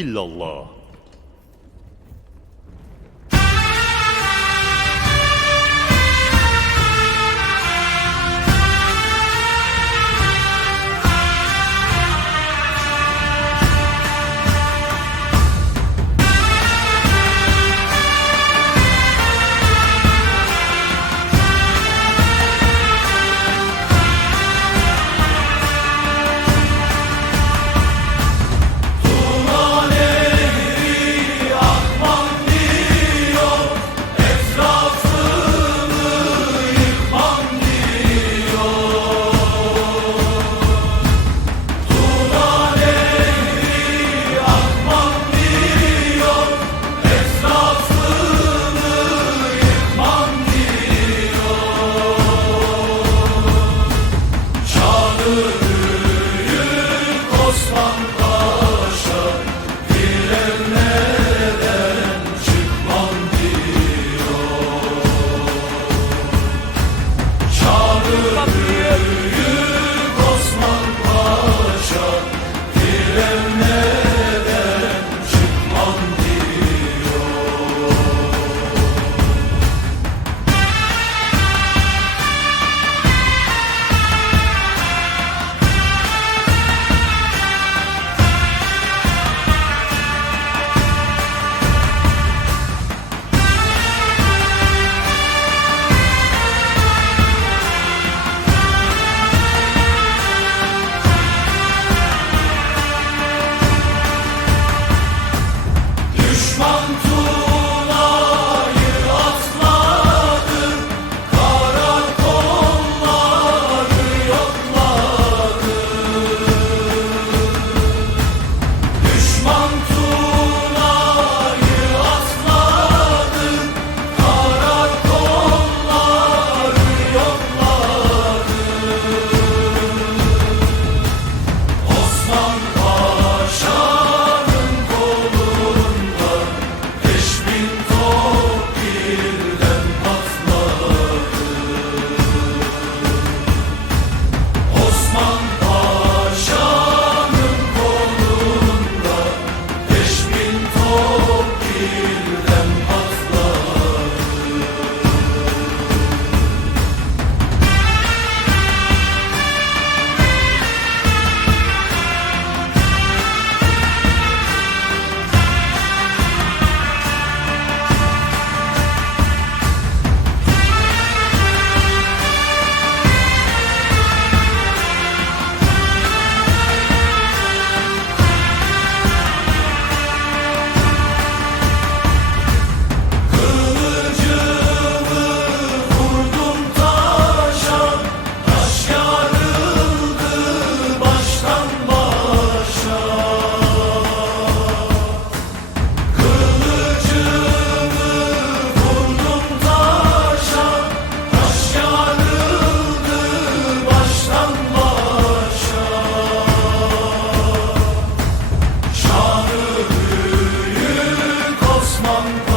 illallah. Osman